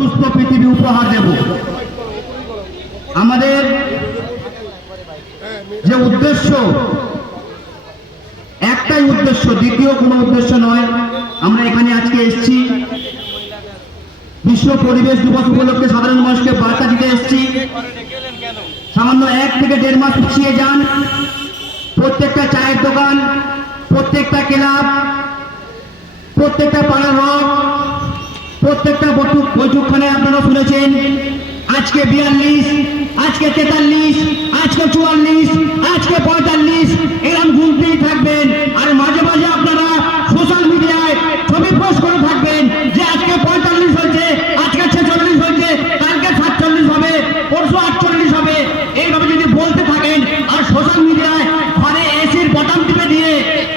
সুস্থ পৃথিবী উপহার দেব। আমাদের যে উদ্দেশ্য, একটাই উদ্দেশ্য, দ্বিতীয় কোনো উদ্দেশ্য নয়। আমরা এখানে আজকে এসেছি বিশ্ব পরিবেশ দিবস উপলক্ষে সাধারণ মানুষকে বার্তা দিতে এসেছি। সামান্য 1 থেকে 1.5 মাস পিছিয়ে যান, প্রত্যেকটা চায়ের দোকান, প্রত্যেকটা ক্লাব, প্রত্যেকটা পাড়ার রক, প্রত্যেকটা বৈঠকখানে আপনারা শুনেছেন আজকে 42, আজকে 43, আজকে 44, আজকে 45, এরকম গুনতেই থাকবেন। আর মাঝে মাঝে আপনারা সোশ্যাল মিডিয়ায় ছবি পোস্ট করে থাকবেন যে আজকে 45 হয়েছে, আজকে 46 হয়েছে, কালকে 47 হবে, পরশু 48 হবে। এইভাবে যদি বলতে থাকেন আর সোশ্যাল মিডিয়ায় ঘরে এসির বটন টিপে দিয়ে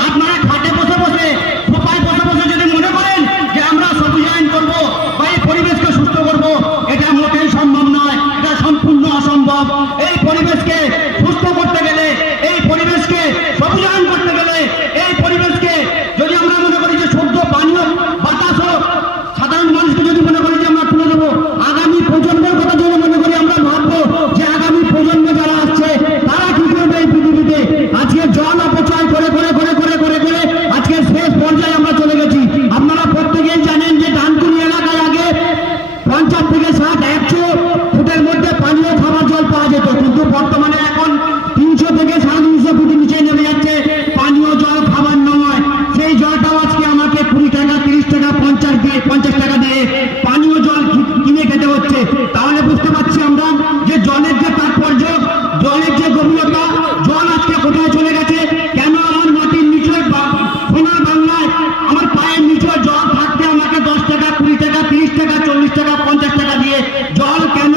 আপনারা খাটে বসে বসে, সোফায় বসে বসে যদি মনে করেন যে আমরা সবুজায়ন করবো বা এই পরিবেশকে সুস্থ করবো, এটা মোটেই সম্ভব নয়, এটা সম্পূর্ণ অসম্ভব। এই পরিবেশকে সুস্থ করতে গেলে, এই পরিবেশকে সবুজায়ন করতে গেলে, এই পরিবেশকে যদি আমরা মনে করি যে শুদ্ধ পানীয় বাতাস হোক, সাধারণ মানুষকে যদি মনে করি যে আমরা তুলে দেবো, আগামী প্রজন্মের কথা যদি মনে করি আমরা ভাববো যে আগামী প্রজন্ম যারা আসছে তারা কি করবে এই পৃথিবীতে। আজকে জল অপচয় করে করে করে করে করে করে আজকে শেষ পর্যায়ে আমরা চলে গেছি। আপনারা প্রত্যেকেই জানেন যে ডানকুনি এলাকায় আগে 50 থেকে 60, 100 ফুটের মধ্যে পানীয় খাবার জল পাওয়া যেত, কিন্তু বর্তমানে এখন 300 থেকে 350 ফুটের নিচে নেমে যাচ্ছে পানীয় জল, খাবার নয়। সেই জলটাও আজকে আমাকে 20 টাকা, 30 টাকা, 50 টাকা দিয়ে পানীয় জল কিনে খেতে হচ্ছে। তাহলে বুঝতে পারছি আমরা যে জলের যে তাৎপর্য, জলের যে গভীরতা, জল আজকে কোথায় চলে গেছে। কেন আমার মাটির নিচে সোনার বাংলায় আমার পায়ের নিচে জল থাকতে আমাকে 10 টাকা, 20 টাকা, 30 টাকা, 40 টাকা, 50 টাকা দিয়ে জল কেন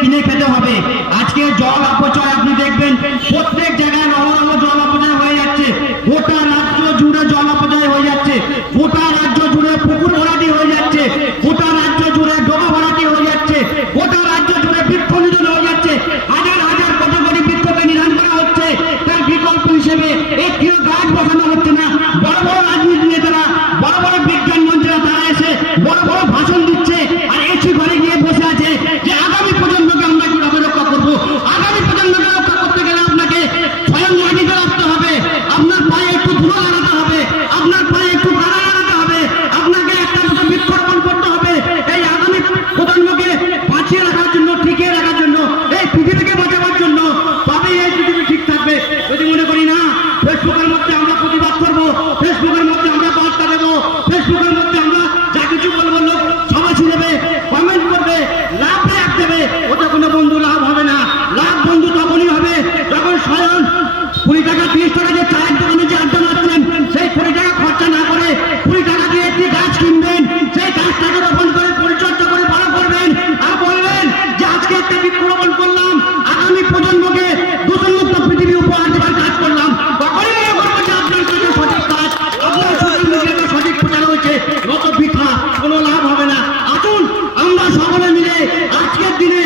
কিনে খেতে হবে। আজকে জল অপচয় আপনি দেখবেন প্রত্যেক জায়গায় রহরহ জল অপচয় হয়ে যাচ্ছে। গোটা রাজ্য জুড়ে জল অপচয় হয়ে যাচ্ছে, গোটা রাজ্য জুড়ে পুকুর ভরাটি হয়ে যাচ্ছে, গোটা রাজ্য জুড়ে ডোবা ভরাটি হয়ে যাচ্ছে, গোটা রাজ্য জুড়ে বৃক্ষ নিধন হয়ে যাচ্ছে। হাজার হাজার কোটি কোটি বৃক্ষকে নিধন করা হচ্ছে, তার বিকল্প হিসেবে একটিও গাছ বসানো হচ্ছে না। বড় বড় রাজনীতি নেতারা, বড় বড় বিজ্ঞান মন্ত্রীরা তারা এসে বড় বড় ভাষণ দিচ্ছে আর এসি ঘরে গিয়ে বসে আছে যে আগামী প্রজন্মকে আমরা কিভাবে রক্ষা করবো। আগামী প্রজন্মকে রক্ষা করতে গেলে আপনাকে স্বয়ং মাটিতে রাখতে হবে, আপনার পায়ে একটু ধুলো লাগাতে হবে, আপনার পায়ে একটু গাড়া লাগাতে হবে, আপনাকে একটা মতো বৃক্ষরোপণ করতে হবে এই আগামী প্রজন্মকে বাঁচিয়ে রাখার জন্য, টিকিয়ে রাখার জন্য, এই পৃথিবীকে বাঁচাবার জন্য। তবেই এই পৃথিবী ঠিক থাকবে। যদি মনে করি না ফেসবুকের মধ্যে আমরা প্রতিবাদ করবো, ফেসবুকের মধ্যে আমরা বার্তা দেবো, ফেসবুকের মধ্যে আমরা যা কিছু বলবো লোক সবাই শুনবে, কমেন্ট করবে, লাভ দেবে, ওটা কোনো বন্ধু লাভ হবে না। লাভ বন্ধু তখনই হবে যখন স্বয়ং 20 টাকা 30 টাকা যে চায়ের দোকানে যে আড্ডা মারছেন সেই 20 টাকা খরচা না করে 20 টাকা দিয়ে একটি গাছ কিনবেন, সেই গাছটাকে রোপণ করে পরিচর্যা করে বড় করবেন আর বলবেন যে আজকে একটা বৃক্ষরোপণ করলাম, আগামী প্রজন্মকে দূষণমুক্ত পৃথিবী উপহার দেওয়ার কাজ করলাম। তখনই মনে করবো যে আপনার কাছে সঠিক কাজ, আপনার সোশ্যাল মিডিয়াতে সঠিক প্রচার হয়েছে, নত বৃথা, কোনো লাভ হবে না। আসুন আমরা সকলে মিলে আজকের দিনে